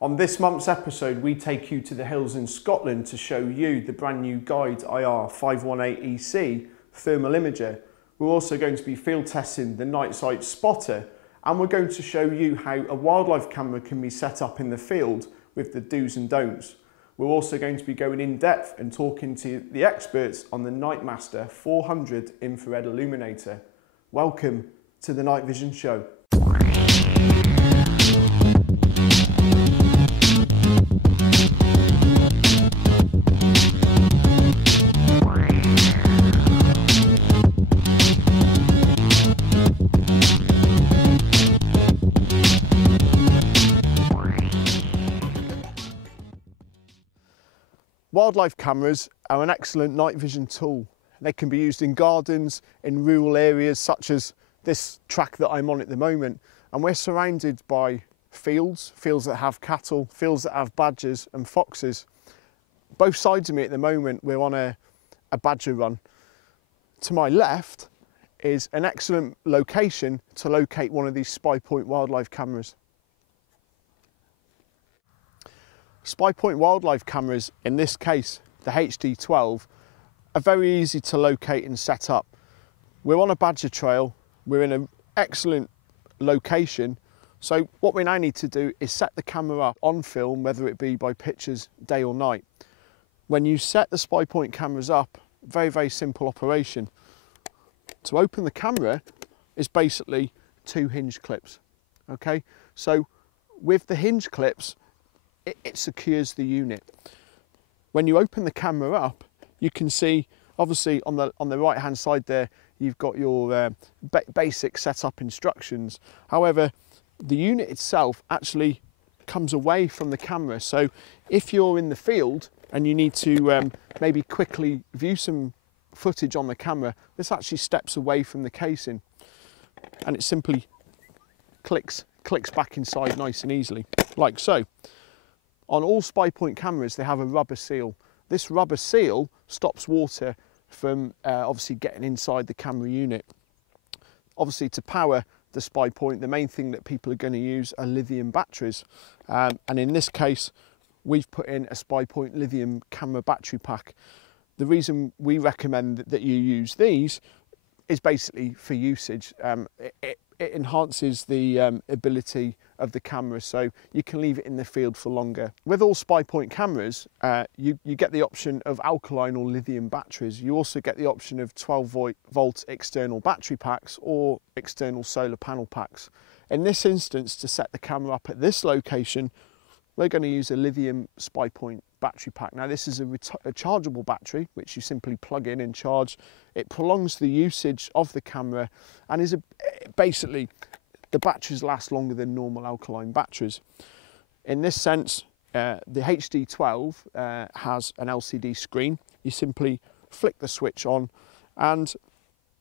On this month's episode, we take you to the hills in Scotland to show you the brand new Guide IR 518EC thermal imager. We're also going to be field testing the Nite Site Spotter, and we're going to show you how a wildlife camera can be set up in the field with the do's and don'ts. We're also going to be going in depth and talking to the experts on the Night Master 400 infrared illuminator. Welcome to the Night Vision Show. Wildlife cameras are an excellent night vision tool. They can be used in gardens, in rural areas such as this track that I'm on at the moment. And we're surrounded by fields that have cattle, fields that have badgers and foxes. Both sides of me at the moment, we're on a badger run. To my left is an excellent location to locate one of these Spypoint wildlife cameras. Spypoint wildlife cameras, in this case the HD12, are very easy to locate and set up. We're on a badger trail, we're in an excellent location, so what we now need to do is set the camera up on film, whether it be by pictures day or night. When you set the Spypoint cameras up, very simple operation. To open the camera is basically two hinge clips. Okay, so with the hinge clips, it secures the unit. When you open the camera up, you can see obviously on the right hand side there you've got your basic setup instructions. However, the unit itself actually comes away from the camera, so if you're in the field and you need to maybe quickly view some footage on the camera, this actually steps away from the casing and it simply clicks back inside nice and easily, like so. On all Spypoint cameras, they have a rubber seal. This rubber seal stops water from obviously getting inside the camera unit. Obviously, to power the Spypoint, the main thing that people are going to use are lithium batteries. And in this case, we've put in a Spypoint lithium camera battery pack. The reason we recommend that you use these is basically for usage. It enhances the ability of the camera, so you can leave it in the field for longer. With all Spypoint cameras, you get the option of alkaline or lithium batteries. You also get the option of 12-volt external battery packs or external solar panel packs. In this instance, to set the camera up at this location, we're going to use a lithium Spypoint battery pack. Now this is a chargeable battery which you simply plug in and charge. It prolongs the usage of the camera and is basically the batteries last longer than normal alkaline batteries. In this sense, the HD12 has an LCD screen. You simply flick the switch on, and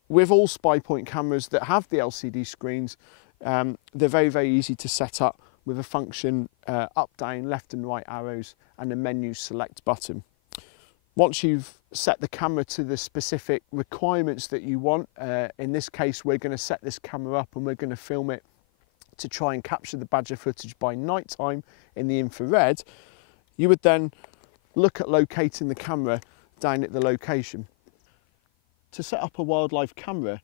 with all Spypoint cameras that have the LCD screens, they're very easy to set up with a function up, down, left and right arrows and a menu select button. Once you've set the camera to the specific requirements that you want, in this case we're going to set this camera up and we're going to film it to try and capture the badger footage by night time in the infrared, you would then look at locating the camera down at the location. To set up a wildlife camera,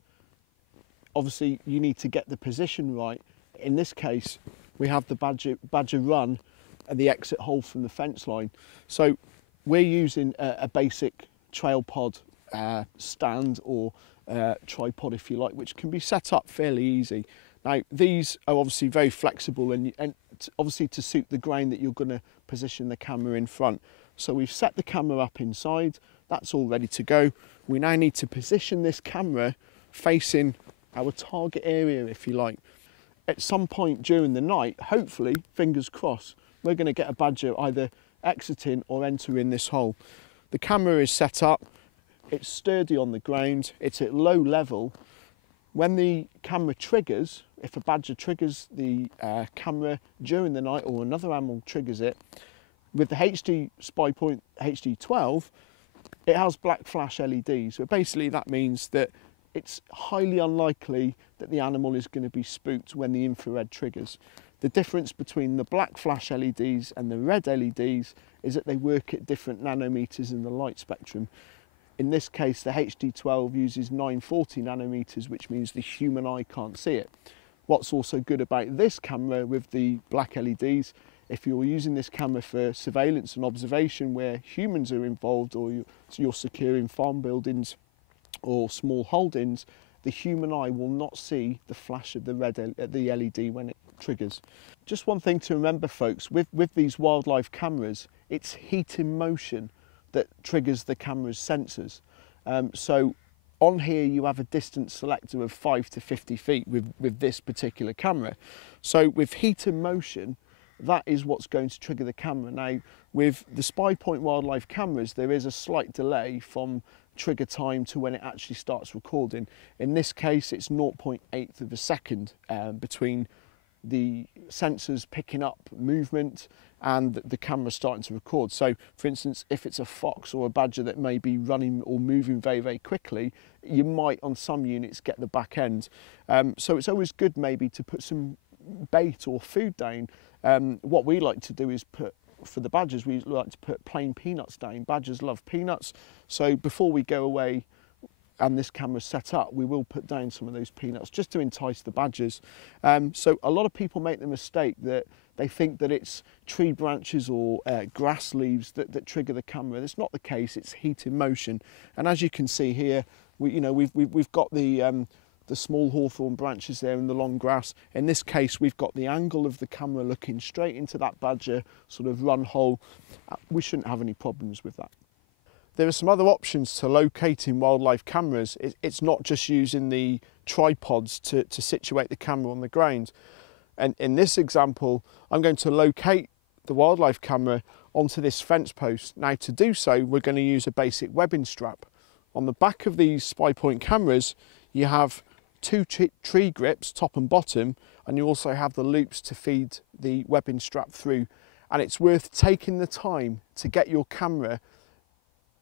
obviously you need to get the position right. In this case, we have the badger run and the exit hole from the fence line. So we're using a basic trail pod stand or tripod, if you like, which can be set up fairly easy. Now these are obviously very flexible and obviously to suit the ground that you're going to position the camera in front. So we've set the camera up inside, that's all ready to go. We now need to position this camera facing our target area, if you like. At some point during the night, hopefully, fingers crossed, we're going to get a badger either exiting or entering this hole. The camera is set up, it's sturdy on the ground, it's at low level. When the camera triggers, if a badger triggers the camera during the night or another animal triggers it, with the HD Spypoint HD12, it has black flash LEDs. So basically that means that it's highly unlikely that the animal is going to be spooked when the infrared triggers. The difference between the black flash LEDs and the red LEDs is that they work at different nanometers in the light spectrum. In this case, the HD12 uses 940 nanometers, which means the human eye can't see it. What's also good about this camera with the black LEDs, if you're using this camera for surveillance and observation where humans are involved, or you're securing farm buildings or small holdings, the human eye will not see the flash of the LED when it triggers. Just one thing to remember, folks, with these wildlife cameras, it's heat in motion that triggers the camera's sensors. So on here you have a distance selector of 5 to 50 feet with this particular camera. So with heat in motion, that is what's going to trigger the camera. Now, with the Spypoint wildlife cameras, there is a slight delay from trigger time to when it actually starts recording. In this case, it's 0.8 of a second between the sensors picking up movement and the camera starting to record. So for instance, if it's a fox or a badger that may be running or moving very, very quickly, you might on some units get the back end. So it's always good maybe to put some bait or food down. What we like to do is for the badgers, we like to put plain peanuts down. Badgers love peanuts. So before we go away and this camera's set up, we will put down some of those peanuts just to entice the badgers. So a lot of people make the mistake that they think that it's tree branches or grass leaves that trigger the camera. That's not the case. It's heat in motion. And as you can see here, we've got the small hawthorn branches there in the long grass. In this case, we've got the angle of the camera looking straight into that badger sort of run hole. We shouldn't have any problems with that. There are some other options to locating wildlife cameras. It's not just using the tripods to situate the camera on the ground. And in this example, I'm going to locate the wildlife camera onto this fence post. Now, to do so, we're going to use a basic webbing strap. On the back of these Spypoint cameras, you have two tree grips, top and bottom, and you also have the loops to feed the webbing strap through. And it's worth taking the time to get your camera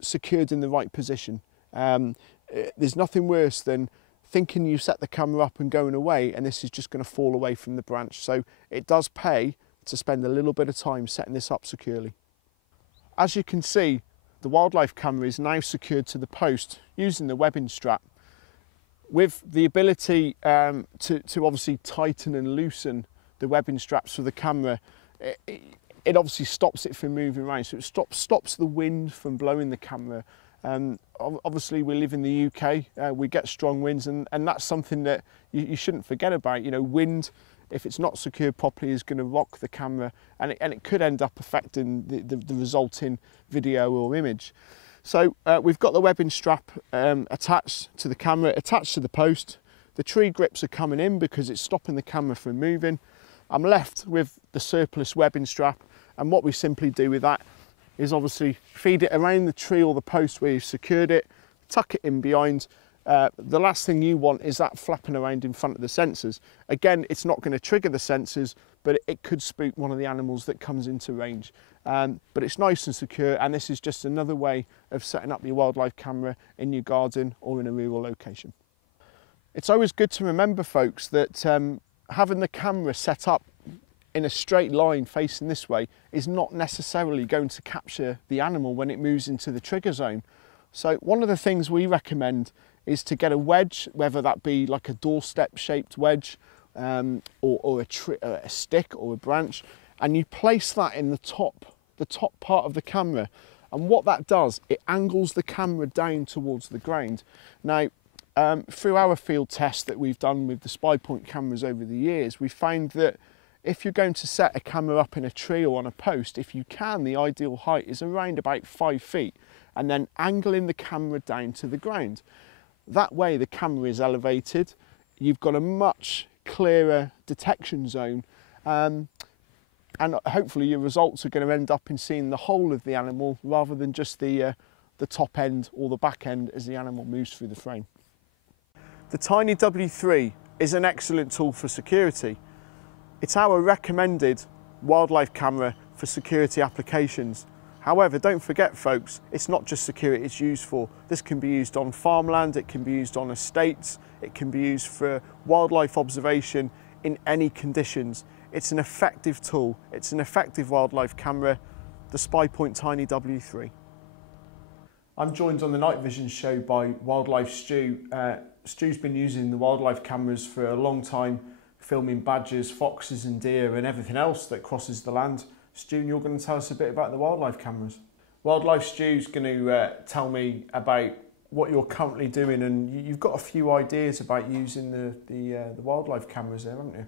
secured in the right position. There's nothing worse than thinking you set the camera up and going away and this is just going to fall away from the branch. So it does pay to spend a little bit of time setting this up securely. As you can see, the wildlife camera is now secured to the post using the webbing strap, with the ability to obviously tighten and loosen the webbing straps for the camera. It obviously stops it from moving around, so it stops the wind from blowing the camera. Obviously we live in the UK, we get strong winds, and that's something that you shouldn't forget about. You know, wind, if it's not secured properly, is going to rock the camera, and it could end up affecting the resulting video or image. So we've got the webbing strap attached to the camera, attached to the post. The tree grips are coming in because it's stopping the camera from moving. I'm left with the surplus webbing strap, and what we simply do with that is obviously feed it around the tree or the post where you've secured it, tuck it in behind. The last thing you want is that flapping around in front of the sensors. Again, it's not going to trigger the sensors, but it could spook one of the animals that comes into range. But it's nice and secure, and this is just another way of setting up your wildlife camera in your garden or in a rural location. It's always good to remember, folks, that having the camera set up in a straight line facing this way is not necessarily going to capture the animal when it moves into the trigger zone. So one of the things we recommend is to get a wedge, whether that be like a doorstep shaped wedge or a stick or a branch, and you place that in the top part of the camera. And what that does, it angles the camera down towards the ground. Now, through our field tests that we've done with the Spypoint cameras over the years, we found that if you're going to set a camera up in a tree or on a post, if you can, the ideal height is around about 5 feet, and then angling the camera down to the ground. That way the camera is elevated, you've got a much clearer detection zone, and hopefully your results are going to end up in seeing the whole of the animal rather than just the top end or the back end as the animal moves through the frame. The Tiny W3 is an excellent tool for security. It's our recommended wildlife camera for security applications. However, don't forget, folks, it's not just security it's used for. This can be used on farmland, it can be used on estates, it can be used for wildlife observation in any conditions. It's an effective tool. It's an effective wildlife camera, the Spypoint Tiny W3. I'm joined on the Night Vision show by Wildlife Stu. Stu's been using the wildlife cameras for a long time, filming badgers, foxes and deer and everything else that crosses the land. Stu, you're going to tell us a bit about the wildlife cameras. Wildlife Stu's going to tell me about what you're currently doing, and you've got a few ideas about using the wildlife cameras there, haven't you?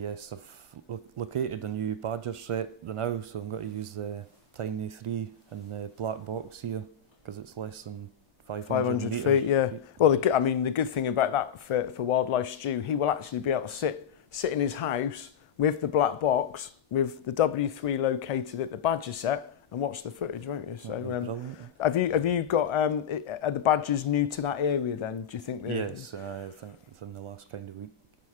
Yes, I've located a new badger set now, so I'm going to use the Tiny 3 and the black box here because it's less than 500 feet, yeah. Well, the good thing about that for Wildlife Stu, he will actually be able to sit in his house with the black box, with the W3 located at the badger set, and watch the footage, won't you? So, have you got? Are the badgers new to that area then? Do you think? Yes, I think within the last kind of week.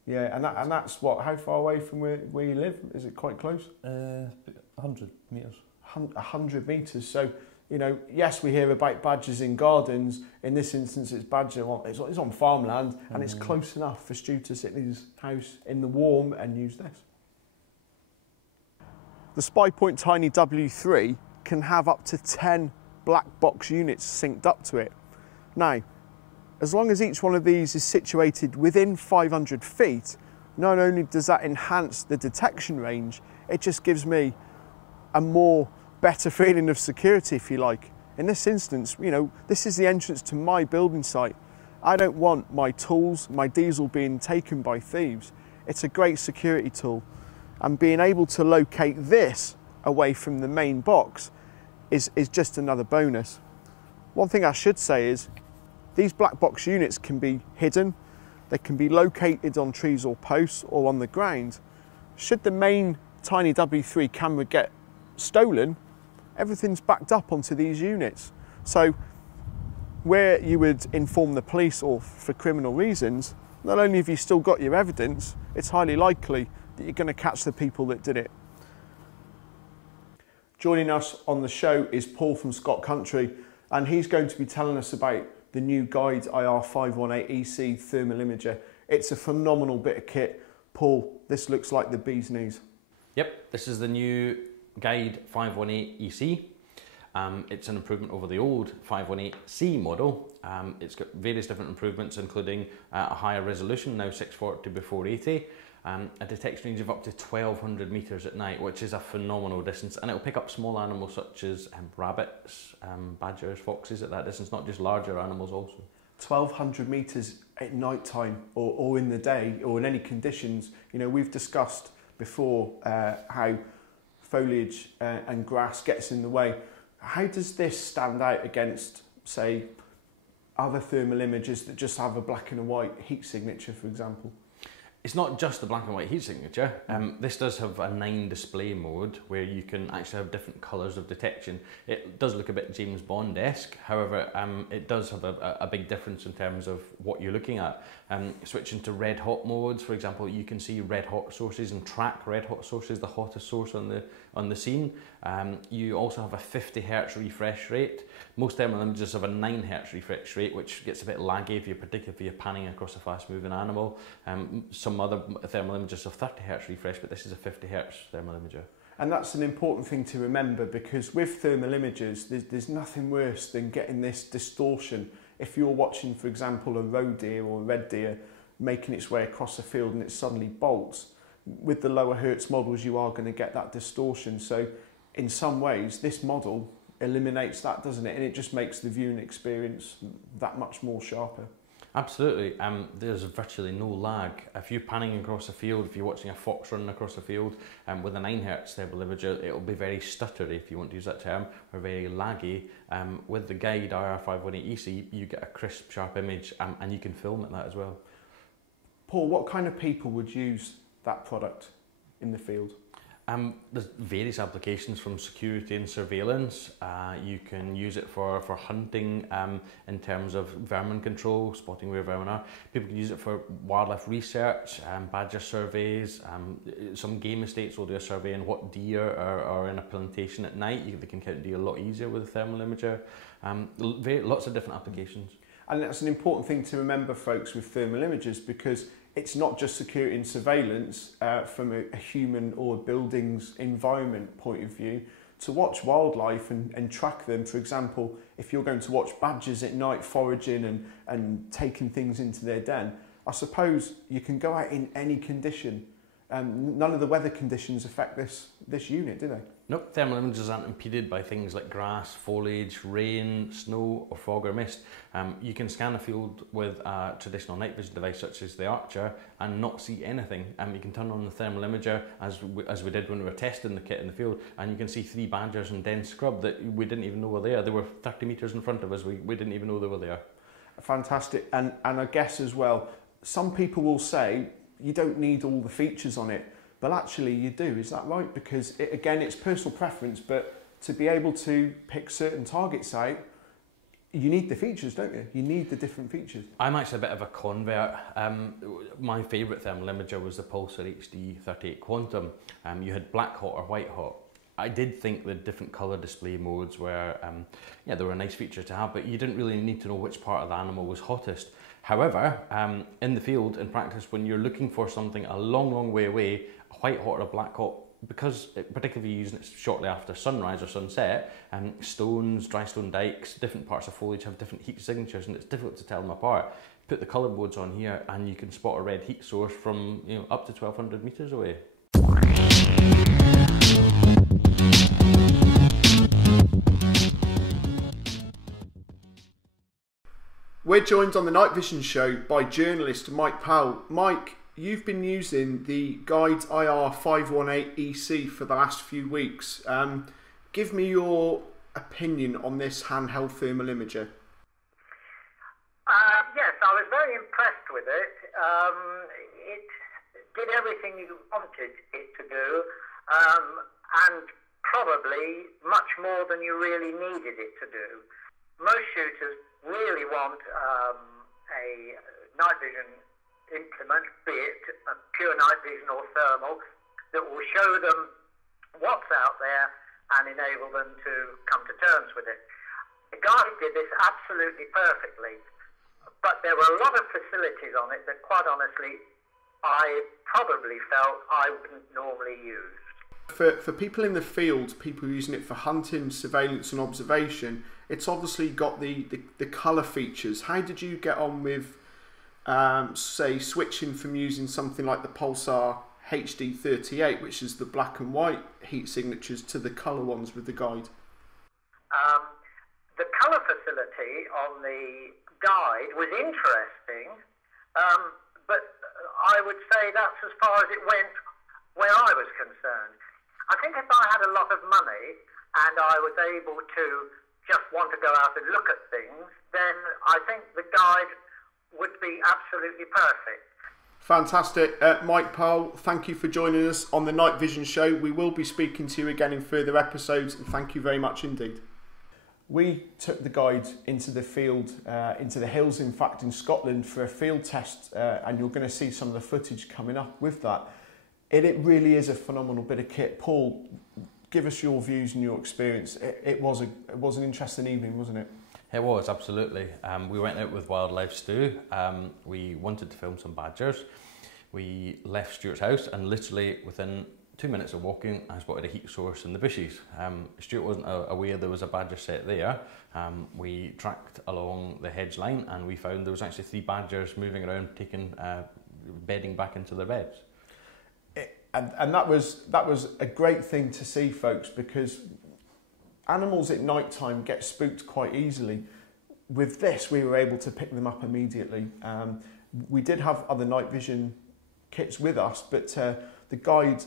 Yeah, and that's what? How far away from where you live? Is it quite close? 100 metres. 100 metres. So, you know, yes, we hear about badgers in gardens. In this instance, it's badger. It's on farmland, and it's close enough for Stu to sit in his house in the warm and use this. The Spypoint Tiny W3 can have up to 10 black box units synced up to it. Now, as long as each one of these is situated within 500 feet, not only does that enhance the detection range, it just gives me a better feeling of security, if you like. In this instance, you know, this is the entrance to my building site. I don't want my tools, my diesel being taken by thieves. It's a great security tool, and being able to locate this away from the main box is just another bonus. One thing I should say is these black box units can be hidden, they can be located on trees or posts or on the ground. Should the main Tiny W3 camera get stolen, everything's backed up onto these units. So where you would inform the police or for criminal reasons, not only have you still got your evidence, it's highly likely that you're going to catch the people that did it. Joining us on the show is Paul from Scott Country, and he's going to be telling us about the new Guide IR 518 EC thermal imager. It's a phenomenal bit of kit. Paul, this looks like the bee's knees. Yep, this is the new Guide 518 EC. It's an improvement over the old 518C model. It's got various different improvements, including a higher resolution, now 640 by 480, a detection range of up to 1200 metres at night, which is a phenomenal distance, and it'll pick up small animals such as rabbits, badgers, foxes at that distance, not just larger animals also. 1200 metres at night time or in the day or in any conditions. You know, we've discussed before how foliage and grass gets in the way. How does this stand out against, say, other thermal images that just have a black and white heat signature, for example? It's not just the black and white heat signature. This does have a 9 display mode where you can actually have different colours of detection. It does look a bit James Bond-esque, however, it does have a big difference in terms of what you're looking at. Switching to red hot modes, for example, you can see red hot sources and track red hot sources, the hottest source on the scene. You also have a 50 Hz refresh rate. Most thermal images have a 9 Hz refresh rate, which gets a bit laggy particularly if you're panning across a fast moving animal. Some other thermal images have 30 Hz refresh, but this is a 50 Hz thermal imager. And that's an important thing to remember, because with thermal images, there's nothing worse than getting this distortion. If you're watching, for example, a roe deer or a red deer making its way across a field and it suddenly bolts, with the lower Hertz models you are going to get that distortion. So in some ways this model eliminates that, doesn't it? And it just makes the viewing experience that much more sharper. Absolutely. There's virtually no lag. If you're panning across a field, if you're watching a fox running across a field with a 9 Hz thermal imager, it'll be very stuttery, if you want to use that term, or very laggy. With the Guide IR 518 EC, you get a crisp, sharp image, and you can film at that as well. Paul, what kind of people would use that product in the field? There's various applications, from security and surveillance. You can use it for hunting in terms of vermin control, spotting where vermin are. People can use it for wildlife research, badger surveys. Some game estates will do a survey on what deer are in a plantation at night. They can count deer a lot easier with a thermal imager. Lots of different applications. And that's an important thing to remember, folks, with thermal imagers, because it's not just security and surveillance from a human or a building's environment point of view. To watch wildlife and track them, for example, if you're going to watch badgers at night foraging and taking things into their den, I suppose you can go out in any condition. None of the weather conditions affect this unit, do they? Nope, thermal images aren't impeded by things like grass, foliage, rain, snow or fog or mist. You can scan a field with a traditional night vision device such as the Archer and not see anything. You can turn on the thermal imager as we did when we were testing the kit in the field, and you can see 3 badgers in dense scrub that we didn't even know were there. They were 30 metres in front of us, we didn't even know they were there. Fantastic, and I guess as well, some people will say you don't need all the features on it, but actually you do. Is that right? Because again, it's personal preference, but to be able to pick certain targets out, you need the features, don't you? You need the different features. I'm actually a bit of a convert. My favourite thermal imager was the Pulsar HD38 Quantum. You had black hot or white hot. I did think the different colour display modes were, yeah, they were a nice feature to have, but you didn't really need to know which part of the animal was hottest. However, in the field, in practice, when you're looking for something a long, long way away, a white hot or a black hot, because particularly using it shortly after sunrise or sunset, stones, dry stone dikes, different parts of foliage have different heat signatures and it's difficult to tell them apart. Put the colour modes on here and you can spot a red heat source from up to 1200 metres away. We're joined on the Night Vision show by journalist Mike Powell. Mike, you've been using the Guide IR 518 EC for the last few weeks. Give me your opinion on this handheld thermal imager. Yes, I was very impressed with it. It did everything you wanted it to do, and probably much more than you really needed it to do. Most shooters really want a night vision implement, be it a pure night vision or thermal, that will show them what's out there and enable them to come to terms with it. The Guide did this absolutely perfectly, but there were a lot of facilities on it that, quite honestly, I probably felt I wouldn't normally use. For people in the field, people using it for hunting, surveillance and observation, it's obviously got the colour features. How did you get on with, say, switching from using something like the Pulsar HD38, which is the black and white heat signatures, to the colour ones with the Guide? The colour facility on the Guide was interesting, but I would say that's as far as it went where I was concerned. I think if I had a lot of money and I was able to just want to go out and look at things, then I think the Guide would be absolutely perfect. Fantastic. Mike Powell, thank you for joining us on the Night Vision show. We will be speaking to you again in further episodes, and thank you very much indeed. We took the Guide into the field, into the hills, in fact, in Scotland for a field test, and you're going to see some of the footage coming up with that. It really is a phenomenal bit of kit. Paul, give us your views and your experience. It was an interesting evening, wasn't it? It was, absolutely. We went out with Wildlife Stu. We wanted to film some badgers. We left Stuart's house and literally within 2 minutes of walking, I spotted a heat source in the bushes. Stuart wasn't aware there was a badger set there. We tracked along the hedge line and we found there was actually 3 badgers moving around, bedding back into their beds. And that was a great thing to see, folks, because animals at night time get spooked quite easily. With this, we were able to pick them up immediately. We did have other night vision kits with us, but the Guide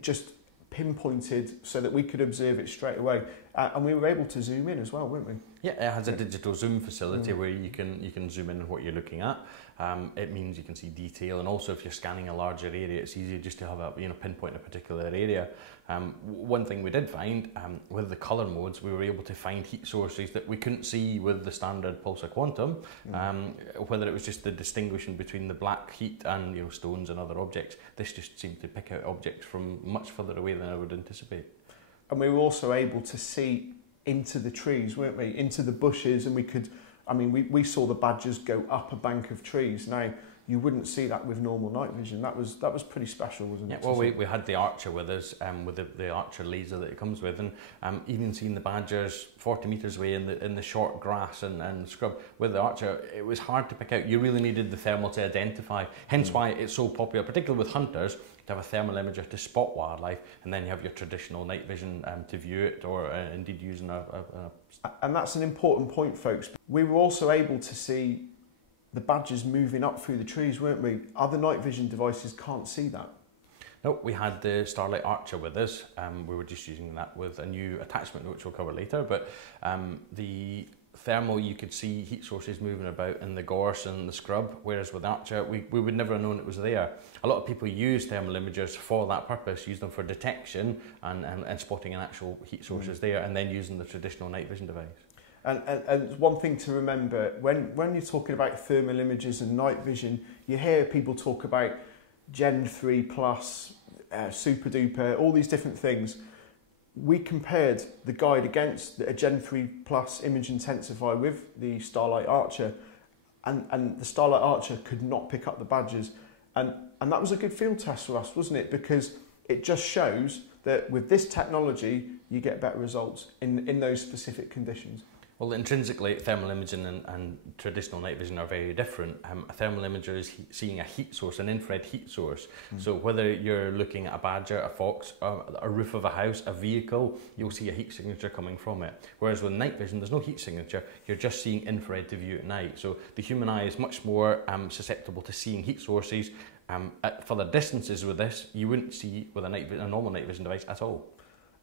just pinpointed so that we could observe it straight away, and we were able to zoom in as well, weren't we? Yeah, it has a digital zoom facility where you can zoom in on what you're looking at. It means you can see detail, and also if you're scanning a larger area, it's easier just to have a pinpoint a particular area. One thing we did find with the colour modes, we were able to find heat sources that we couldn't see with the standard Pulsar Quantum. Whether it was just the distinguishing between the black heat and stones and other objects, this just seemed to pick out objects from much further away than I would anticipate. And we were also able to see into the trees, weren't we? Into the bushes, and we could, we saw the badgers go up a bank of trees. Now, you wouldn't see that with normal night vision. That was pretty special, wasn't it? Well, we had the Archer with us, with the Archer laser that it comes with, and even seeing the badgers 40 metres away in the short grass and scrub with the Archer, it was hard to pick out. You really needed the thermal to identify. Hence why it's so popular, particularly with hunters, to have a thermal imager to spot wildlife, and then you have your traditional night vision to view it, or indeed using a. And that's an important point, folks. We were also able to see the badgers moving up through the trees, weren't we? Other night vision devices can't see that. No, we had the Starlight Archer with us. We were just using that with a new attachment, which we'll cover later. But the thermal, you could see heat sources moving about in the gorse and the scrub, whereas with Archer, we would never have known it was there. A lot of people use thermal imagers for that purpose, use them for detection and spotting an actual heat sources there, and then using the traditional night vision device. And one thing to remember, when you're talking about thermal imagers and night vision, you hear people talk about Gen 3 Plus, Super Duper, all these different things. We compared the guide against a Gen 3 Plus image intensifier with the Starlight Archer, and the Starlight Archer could not pick up the badgers. And that was a good field test for us, wasn't it? Because it just shows that with this technology, you get better results in those specific conditions. Well, intrinsically, thermal imaging and traditional night vision are very different. A thermal imager is seeing a heat source, an infrared heat source. So whether you're looking at a badger, a fox, a roof of a house, a vehicle, you'll see a heat signature coming from it. Whereas with night vision, there's no heat signature. You're just seeing infrared to view at night. So the human eye is much more susceptible to seeing heat sources. At further distances with this, you wouldn't see with a normal night vision device at all.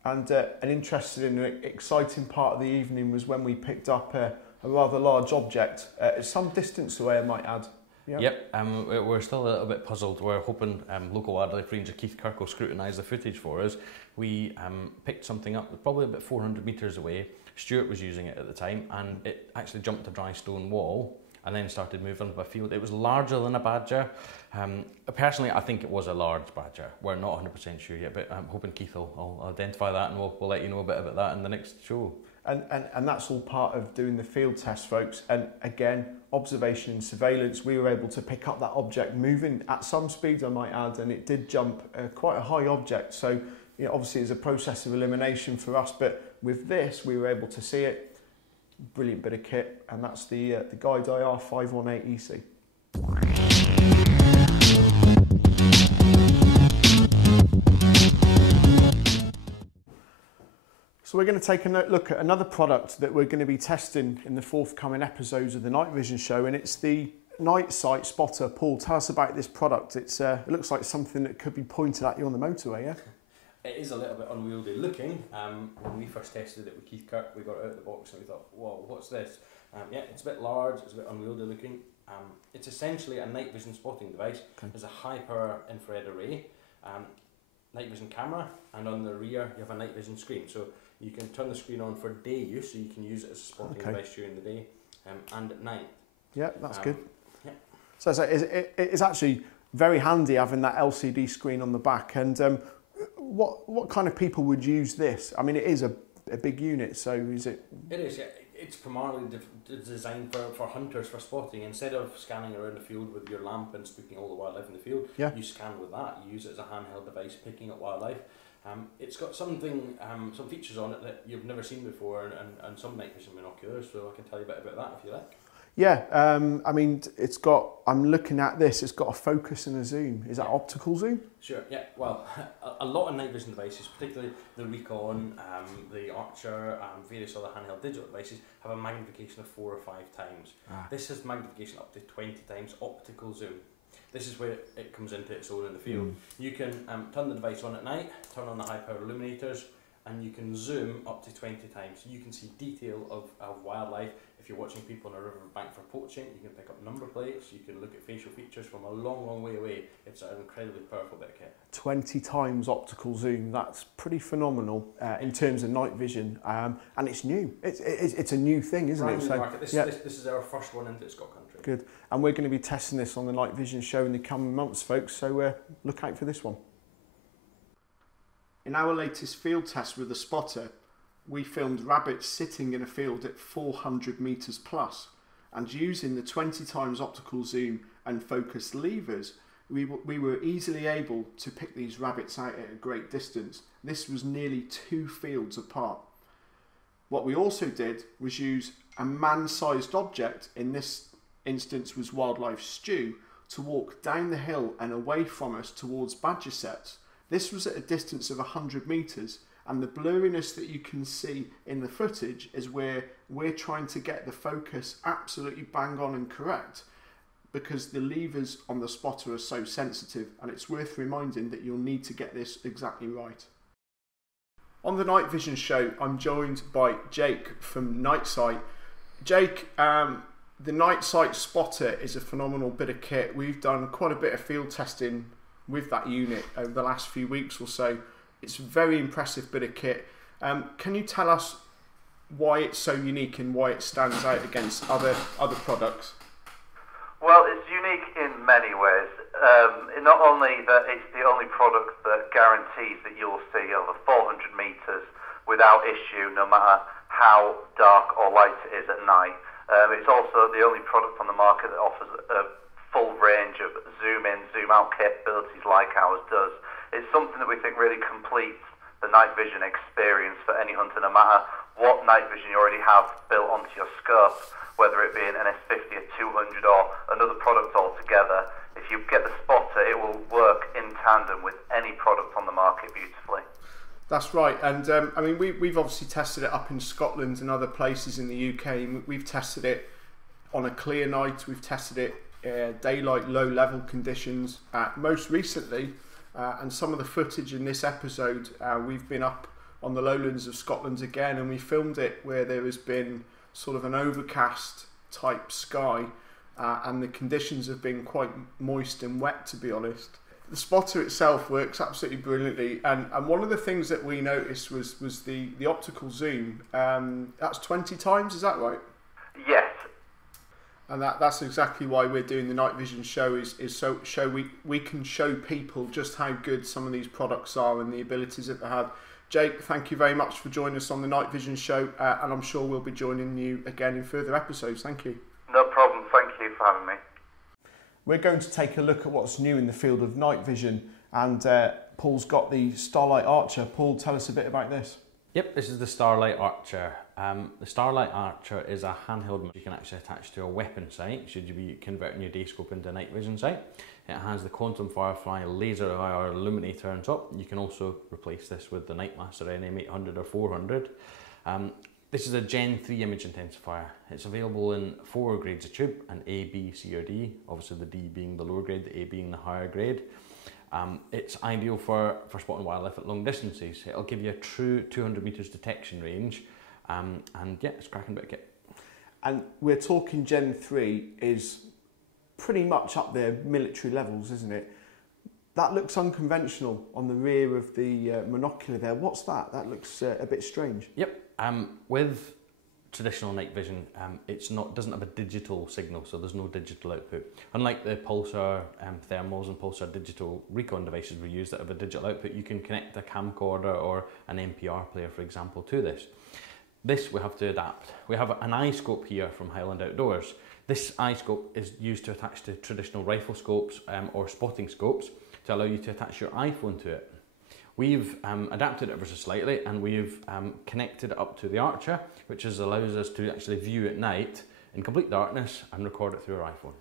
And an interesting and exciting part of the evening was when we picked up a rather large object, some distance away, I might add. Yep, we're still a little bit puzzled. We're hoping local wildlife ranger Keith Kirk will scrutinise the footage for us. We picked something up probably about 400 metres away. Stuart was using it at the time, and it actually jumped a dry stone wall and then started moving up a field. It was larger than a badger. Personally, I think it was a large badger. We're not 100% sure yet, but I'm hoping Keith will identify that, and we'll let you know a bit about that in the next show. And that's all part of doing the field test, folks. And again, observation and surveillance, we were able to pick up that object moving at some speed, I might add, and it did jump quite a high object. So, you know, obviously it's a process of elimination for us, but with this, we were able to see it. Brilliant bit of kit, and that's the Guide IR 518 EC. So we're going to take a look at another product that we're going to be testing in the forthcoming episodes of the Night Vision show, and it's the Nite Site Spotter. Paul, tell us about this product. It looks like something that could be pointed at you on the motorway, yeah? It is a little bit unwieldy looking. When we first tested it with Keith Kirk, we got it out of the box and we thought, whoa, what's this? Yeah, it's a bit large, it's a bit unwieldy looking. It's essentially a night vision spotting device. Okay. There's a high power infrared array, night vision camera, and on the rear you have a night vision screen. So you can turn the screen on for day use, so you can use it as a spotting device during the day and at night. Yeah, that's good. Yeah. So it's actually very handy having that LCD screen on the back. And what kind of people would use this? I mean, it is a big unit, so is it? It is, yeah. It's primarily designed for hunters, for spotting. Instead of scanning around the field with your lamp and spooking all the wildlife in the field, you scan with that. You use it as a handheld device picking up wildlife. It's got some features on it that you've never seen before, and some night vision binoculars, so I can tell you a bit about that if you like. Yeah, I mean, I'm looking at this, it's got a focus and a zoom. Is that optical zoom? Sure, yeah. Well, a lot of night vision devices, particularly the Recon, the Archer, various other handheld digital devices, have a magnification of 4 or 5 times. This has magnification up to 20 times optical zoom. This is where it comes into its own in the field. You can turn the device on at night, turn on the high power illuminators, and you can zoom up to 20 times. You can see detail of wildlife. If you're watching people on a river bank for poaching, you can pick up number plates, you can look at facial features from a long, long way away. It's an incredibly powerful bit of kit. 20 times optical zoom, that's pretty phenomenal in terms of night vision. And it's new. It's a new thing, isn't it? Brand new market. This is our first one into Scott country. Good. And we're going to be testing this on the Night Vision show in the coming months, folks, so look out for this one. In our latest field test with the spotter, we filmed rabbits sitting in a field at 400 metres plus, and using the 20 times optical zoom and focus levers, we were easily able to pick these rabbits out at a great distance. This was nearly 2 fields apart. What we also did was use a man-sized object, in this instance was Wildlife Stew, to walk down the hill and away from us towards badger sets. This was at a distance of 100 metres, and the blurriness that you can see in the footage is where we're trying to get the focus absolutely bang on and correct, because the levers on the spotter are so sensitive, and it's worth reminding that you'll need to get this exactly right. On the night vision show, I'm joined by Jake from Nite Site. Jake, the Nite Site Spotter is a phenomenal bit of kit. We've done quite a bit of field testing with that unit over the last few weeks or so. It's a very impressive bit of kit. Can you tell us why it's so unique and why it stands out against other products? Well, it's unique in many ways. Not only that it's the only product that guarantees that you'll see over 400 metres without issue, no matter how dark or light it is at night. It's also the only product on the market that offers a full range of zoom in, zoom out capabilities like ours does. It's something that we think really completes the night vision experience for any hunter, no matter what night vision you already have built onto your scope, whether it be an NS50, a 200 or another product altogether. If you get the spotter, it will work in tandem with any product on the market beautifully. That's right, and I mean we've obviously tested it up in Scotland and other places in the UK. We've tested it on a clear night, we've tested it daylight, low level conditions. Most recently, and some of the footage in this episode, we've been up on the lowlands of Scotland again, and we filmed it where there has been sort of an overcast type sky, and the conditions have been quite moist and wet, to be honest. The spotter itself works absolutely brilliantly, and one of the things that we noticed was the optical zoom. That's 20 times, is that right? Yes. And that's exactly why we're doing the night vision show, is so we can show people just how good some of these products are and the abilities that they have. Jake, thank you very much for joining us on the night vision show, and I'm sure we'll be joining you again in further episodes. Thank you. No problem, thank you for having me. We're going to take a look at what's new in the field of night vision, and Paul's got the Starlight Archer. Paul, tell us a bit about this. Yep, this is the Starlight Archer. The Starlight Archer is a handheld you can actually attach to a weapon sight should you be converting your day scope into a night vision sight. It has the Quantum Firefly laser IR illuminator on top. You can also replace this with the Night Master NM400 or 400. This is a Gen 3 image intensifier. It's available in 4 grades of tube, an A, B, C or D, obviously the D being the lower grade, the A being the higher grade. It's ideal for spotting wildlife at long distances. It'll give you a true 200 metres detection range, and yeah, it's a cracking bit of kit. And we're talking Gen 3 is pretty much up there, military levels, isn't it? That looks unconventional on the rear of the monocular there. What's that? That looks a bit strange. Yep. With traditional night vision, doesn't have a digital signal, so there's no digital output. Unlike the Pulsar thermals and Pulsar digital Recon devices we use that have a digital output, you can connect a camcorder or an NPR player, for example, to this. This we have to adapt. We have an eye scope here from Highland Outdoors. This eye scope is used to attach to traditional rifle scopes or spotting scopes to allow you to attach your iPhone to it. We've adapted it ever so slightly, and we've connected it up to the Archer, which allows us to actually view at night in complete darkness and record it through our iPhone.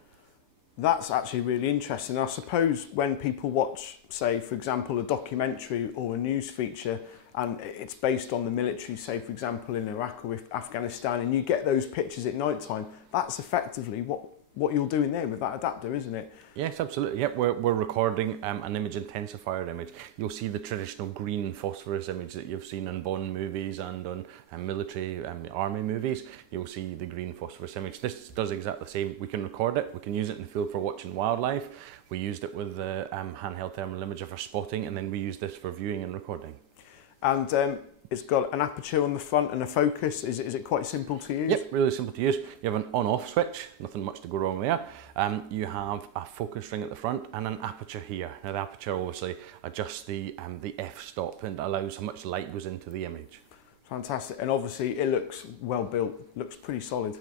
That's actually really interesting. I suppose when people watch, say, for example, a documentary or a news feature, and it's based on the military, say, for example, in Iraq or Afghanistan, and you get those pictures at night time, that's effectively what you're doing there with that adapter, isn't it? Yes, absolutely. Yep, we're recording an image intensifier image. You'll see the traditional green phosphorus image that you've seen in Bond movies and on military army movies. You'll see the green phosphorus image. This does exactly the same. We can record it. We can use it in the field for watching wildlife. We used it with the handheld thermal imager for spotting, and then we use this for viewing and recording. And it's got an aperture on the front and a focus. Is it quite simple to use? Yep, really simple to use. You have an on-off switch, nothing much to go wrong there. You have a focus ring at the front and an aperture here. Now the aperture obviously adjusts the f-stop and allows how much light goes into the image. Fantastic, and obviously it looks well built, looks pretty solid.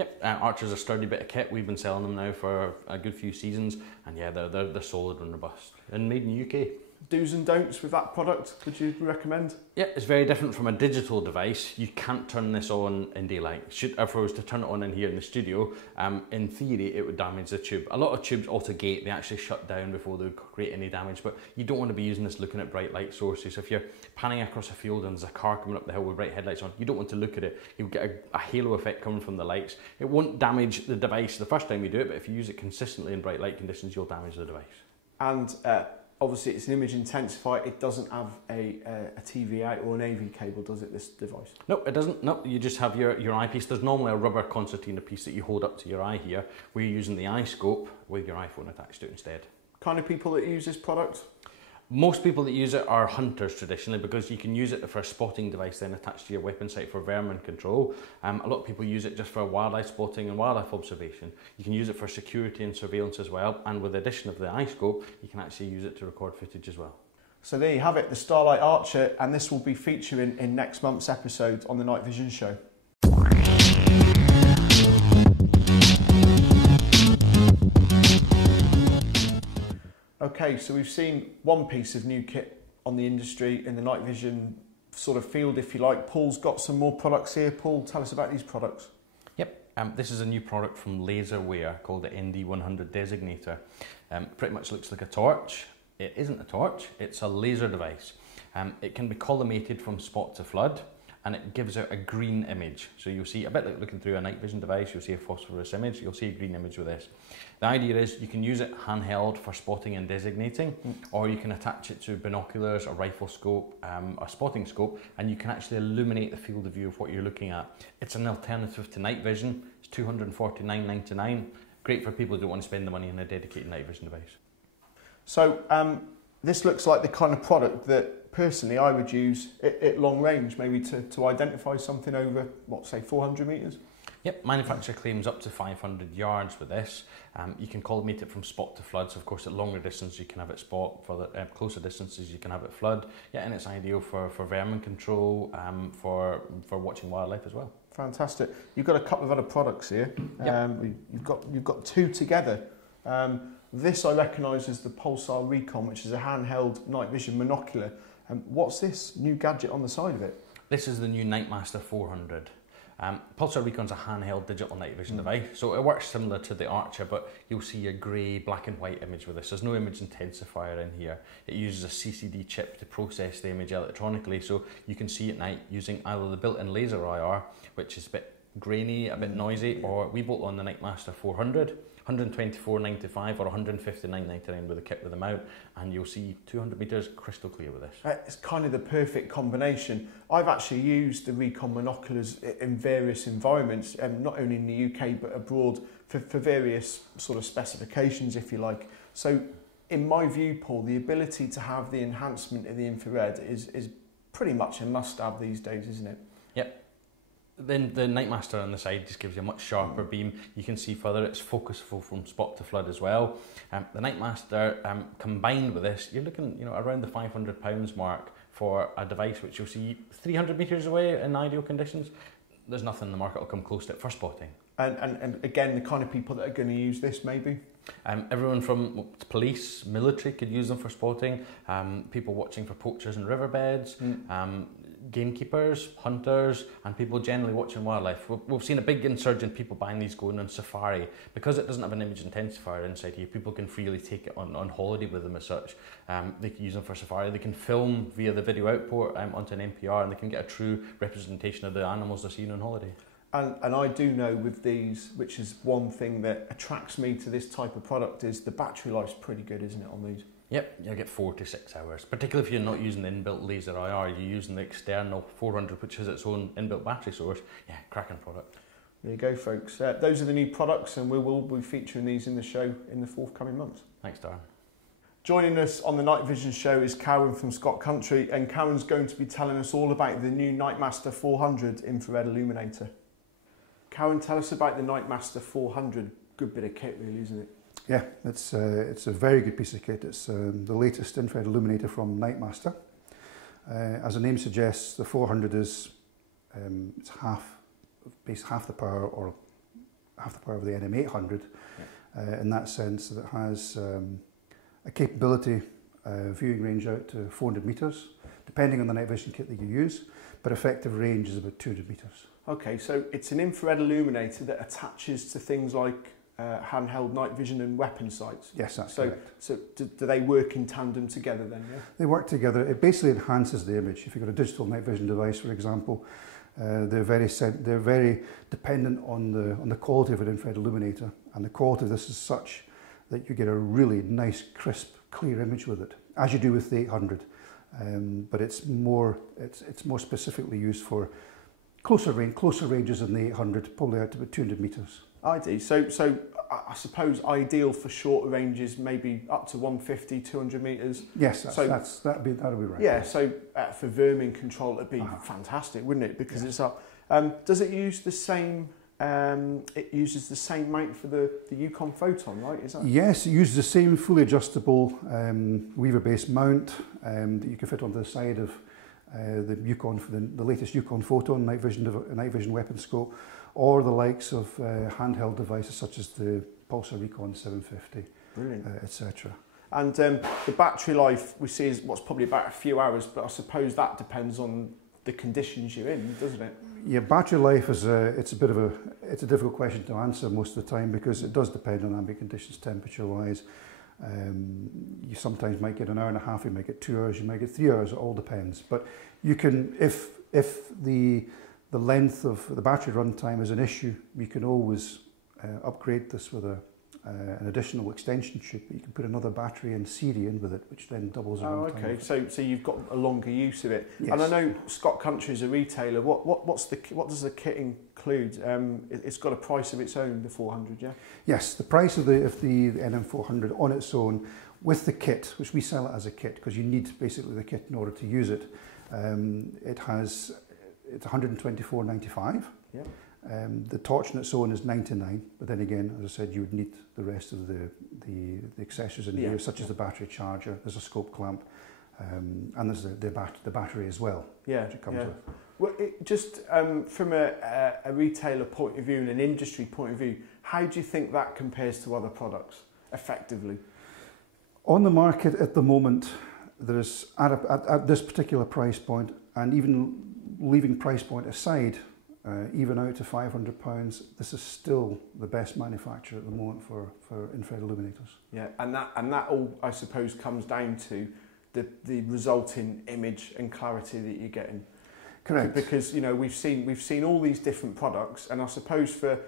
Yep, Archer's a sturdy bit of kit. We've been selling them now for a good few seasons, and yeah, they're solid and robust and made in the UK. Do's and don'ts with that product, would you recommend? Yeah, it's very different from a digital device. You can't turn this on in daylight. If I was to turn it on in here in the studio, in theory it would damage the tube. A lot of tubes auto-gate, they actually shut down before they create any damage, but you don't want to be using this looking at bright light sources. If you're panning across a field and there's a car coming up the hill with bright headlights on, you don't want to look at it. You'll get a halo effect coming from the lights. It won't damage the device the first time you do it, but if you use it consistently in bright light conditions, you'll damage the device. And obviously it's an image intensifier. It doesn't have a TV out or an AV cable, does it, this device? No, it doesn't. No, you just have your eyepiece. There's normally a rubber concertina piece that you hold up to your eye here. We're using the eye scope with your iPhone attached to it instead. Kind of people that use this product? Most people that use it are hunters traditionally, because you can use it for a spotting device then attached to your weapon sight for vermin control. A lot of people use it just for wildlife spotting and wildlife observation. You can use it for security and surveillance as well, and with the addition of the eye scope, you can actually use it to record footage as well. So there you have it, the Starlight Archer, and this will be featuring in next month's episode on the Night Vision Show. Okay, so we've seen one piece of new kit on the industry in the night vision sort of field, if you like. Paul's got some more products here. Paul, tell us about these products. Yep, this is a new product from Laserware called the ND100 Designator. Pretty much looks like a torch. It isn't a torch, it's a laser device. It can be collimated from spot to flood, and it gives out a green image. So you'll see, a bit like looking through a night vision device, you'll see a phosphorus image, you'll see a green image with this. The idea is you can use it handheld for spotting and designating, or you can attach it to binoculars, a rifle scope, a spotting scope, and you can actually illuminate the field of view of what you're looking at. It's an alternative to night vision. It's $249.99. Great for people who don't want to spend the money on a dedicated night vision device. So this looks like the kind of product that personally I would use at long range, maybe to identify something over, what, say 400 metres? Yep, manufacturer claims up to 500 yards with this. You can collimate it from spot to flood, so of course at longer distance you can have it spot, for the closer distances you can have it flood. Yeah, and it's ideal for vermin control, for watching wildlife as well. Fantastic. You've got a couple of other products here. Yep. You've got two together. This I recognise as the Pulsar Recon, which is a handheld night vision monocular. What's this new gadget on the side of it? This is the new Night Master 400. Pulsar Recon's a handheld digital night vision device, so it works similar to the Archer, but you'll see a grey, black and white image with this. There's no image intensifier in here. It uses a CCD chip to process the image electronically, so you can see at night using either the built-in laser IR, which is a bit grainy, a bit noisy, or we bolt on the Night Master 400, $124.95 or $159.99 with a kit with a mount, and you'll see 200 metres crystal clear with this. It's kind of the perfect combination. I've actually used the Recon monoculars in various environments, not only in the UK but abroad, for various sort of specifications, if you like. So in my view, Paul, the ability to have the enhancement of the infrared is pretty much a must-have these days, isn't it? Yep. Then the Night Master on the side just gives you a much sharper beam. You can see further. It's focusable from spot to flood as well. The Night Master combined with this, you're looking, around the £500 mark for a device which you'll see 300 metres away in ideal conditions. There's nothing in the market will come close to it for spotting. And again, the kind of people that are going to use this, maybe. Everyone from police, military could use them for spotting. People watching for poachers and riverbeds. Gamekeepers, hunters, and people generally watching wildlife. We've seen a big insurge in people buying these going on safari. Because it doesn't have an image intensifier inside here, people can freely take it on holiday with them as such. They can use them for safari. They can film via the video output onto an NPR, and they can get a true representation of the animals they're seeing on holiday. And I do know with these, which is one thing that attracts me to this type of product, is the battery life's pretty good, isn't it, on these? Yep, you'll get 4 to 6 hours, particularly if you're not using the inbuilt laser IR, you're using the external 400, which has its own inbuilt battery source. Yeah, cracking product. There you go, folks. Those are the new products, and we will be featuring these in the show in the forthcoming months. Thanks, Darren. Joining us on the Night Vision Show is Karen from Scott Country, and Karen's going to be telling us all about the new Night Master 400 infrared illuminator. Karen, tell us about the Night Master 400. Good bit of kit, really, isn't it? Yeah, it's a very good piece of kit. It's the latest infrared illuminator from Night Master. As the name suggests, the 400 is it's half the power, or power of the NM800 in that sense that it has a capability viewing range out to 400 metres, depending on the night vision kit that you use, but effective range is about 200 metres. Okay, so it's an infrared illuminator that attaches to things like handheld night vision and weapon sights. Yes, that's correct. So do they work in tandem together then? Yeah? They work together. It basically enhances the image. If you've got a digital night vision device, for example, they're very dependent on the quality of an infrared illuminator, and the quality of this is such that you get a really nice, crisp, clear image with it, as you do with the 800. But it's more specifically used for closer ranges than the 800, probably out to about 200 metres. I do. So I suppose ideal for shorter ranges, maybe up to 150, 200 metres. Yes, that'd be right. Yeah, so for vermin control, it'd be fantastic, wouldn't it? Because it's up. Does it use the same? It uses the same mount for the Yukon Photon, right? Is that? Yes, it uses the same fully adjustable Weaver-based mount that you can fit onto the side of the Yukon for the latest Yukon Photon night vision weapon scope, or the likes of handheld devices such as the Pulsar Recon 750, etc. And the battery life we see is what's probably about a few hours, but I suppose that depends on the conditions you're in, doesn't it? Yeah, battery life is it's a difficult question to answer most of the time, because it does depend on ambient conditions, temperature-wise. You sometimes might get an hour and a half, you might get 2 hours, you might get 3 hours. It all depends. But you can, if the length of the battery runtime is an issue, you can always upgrade this with an additional extension chip. You can put another battery and CD in with it, which then doubles the runtime. Oh, okay. So you've got a longer use of it. Yes. And I know Scott Country is a retailer. What does the kit include? It's got a price of its own, the 400, yeah? Yes, the price of the NM400 on its own, with the kit, which we sell it as a kit because you need basically the kit in order to use it. It's $124.95. Yeah. The torch on its own is $99, but then again, as I said, you would need the rest of the accessories in here, such as the battery charger. There's a scope clamp, and there's the battery as well. Yeah, which it comes with. Well, just from a retailer point of view and an industry point of view, how do you think that compares to other products effectively? On the market at the moment, there's at this particular price point, and even leaving price point aside, even out to £500, this is still the best manufacturer at the moment for infrared illuminators. Yeah, and that all, I suppose, comes down to the resulting image and clarity that you're getting. Correct. Because we've seen all these different products, and I suppose for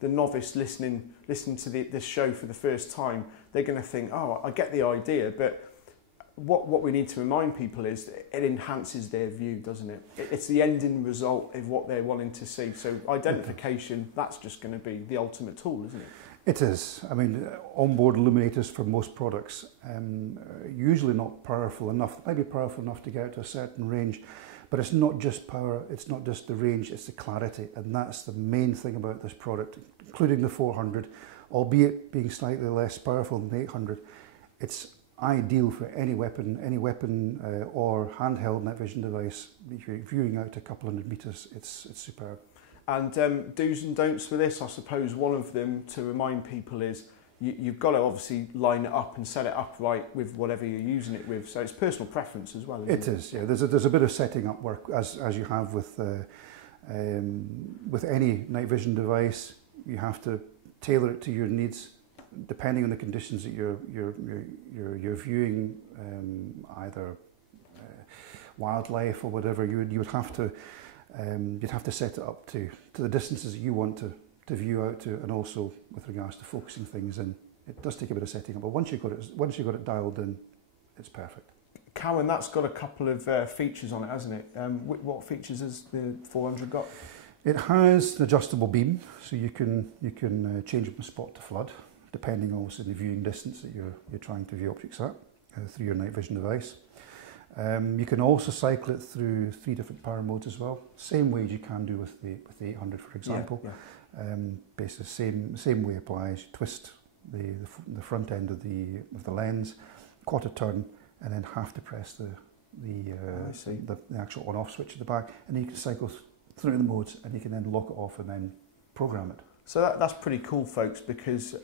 the novice listening to this show for the first time, they're going to think, oh, I get the idea, but what we need to remind people is it enhances their view, doesn't it? It's the ending result of what they're wanting to see. So identification, that's just going to be the ultimate tool, isn't it? It is. I mean, onboard illuminators for most products are usually not powerful enough, maybe powerful enough to get out to a certain range, but it's not just power, it's not just the range, it's the clarity, and that's the main thing about this product, including the 400, albeit being slightly less powerful than the 800. It's ideal for any weapon or handheld night vision device. If you're viewing out to a couple hundred metres, it's superb. And do's and don'ts for this, I suppose one of them to remind people is you've got to obviously line it up and set it up right with whatever you're using it with. So it's personal preference as well, isn't it? It is, yeah. There's a bit of setting up work as you have with any night vision device. You have to tailor it to your needs, depending on the conditions that you're viewing, either wildlife or whatever. You'd have to set it up to the distances that you want to view out to, and also with regards to focusing things in. It does take a bit of setting up, but once you've got it dialed in, it's perfect. Cowan, that's got a couple of features on it, hasn't it? What features has the 400 got? It has an adjustable beam, so you can change it from spot to flood, depending also on the viewing distance that you're trying to view objects at through your night vision device. You can also cycle it through 3 different power modes as well, same way as you can do with the 800, for example. Yeah, yeah. Basically, same way applies. You twist the front end of the lens, quarter turn, and then have to press the actual on-off switch at the back, and then you can cycle through the modes, and you can then lock it off and then program it. So that's pretty cool, folks, because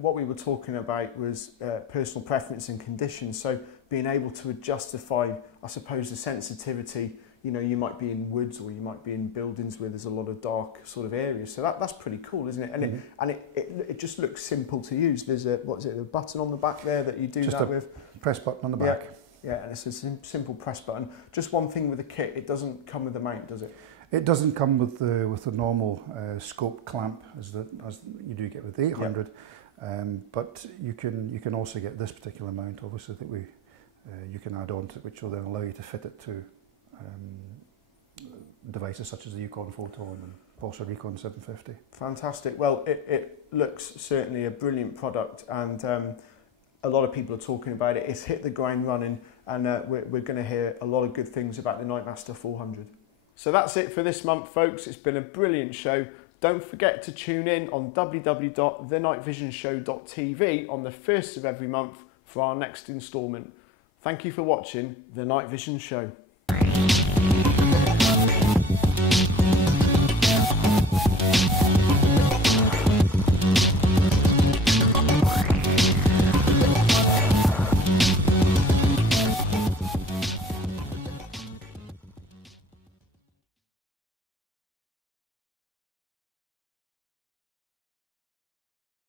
what we were talking about was personal preference and conditions. So being able to justify, I suppose, the sensitivity. You know, you might be in woods or you might be in buildings where there's a lot of dark sort of areas. So that's pretty cool, isn't it? And it just looks simple to use. There's a button on the back there that you do just that with. Press button on the back. Yeah, and it's a simple press button. Just one thing with the kit, it doesn't come with a mount, does it? It doesn't come with the normal scope clamp as you do get with the 800, but you can also get this particular mount, obviously, that you can add on to, which will then allow you to fit it to devices such as the Yukon Photon and Pulsar Recon 750. Fantastic. Well, it looks certainly a brilliant product, and a lot of people are talking about it. It's hit the ground running, and we're going to hear a lot of good things about the Night Master 400. So that's it for this month, folks. It's been a brilliant show. Don't forget to tune in on www.thenightvisonshow.tv on the 1st of every month for our next instalment. Thank you for watching The Night Vision Show.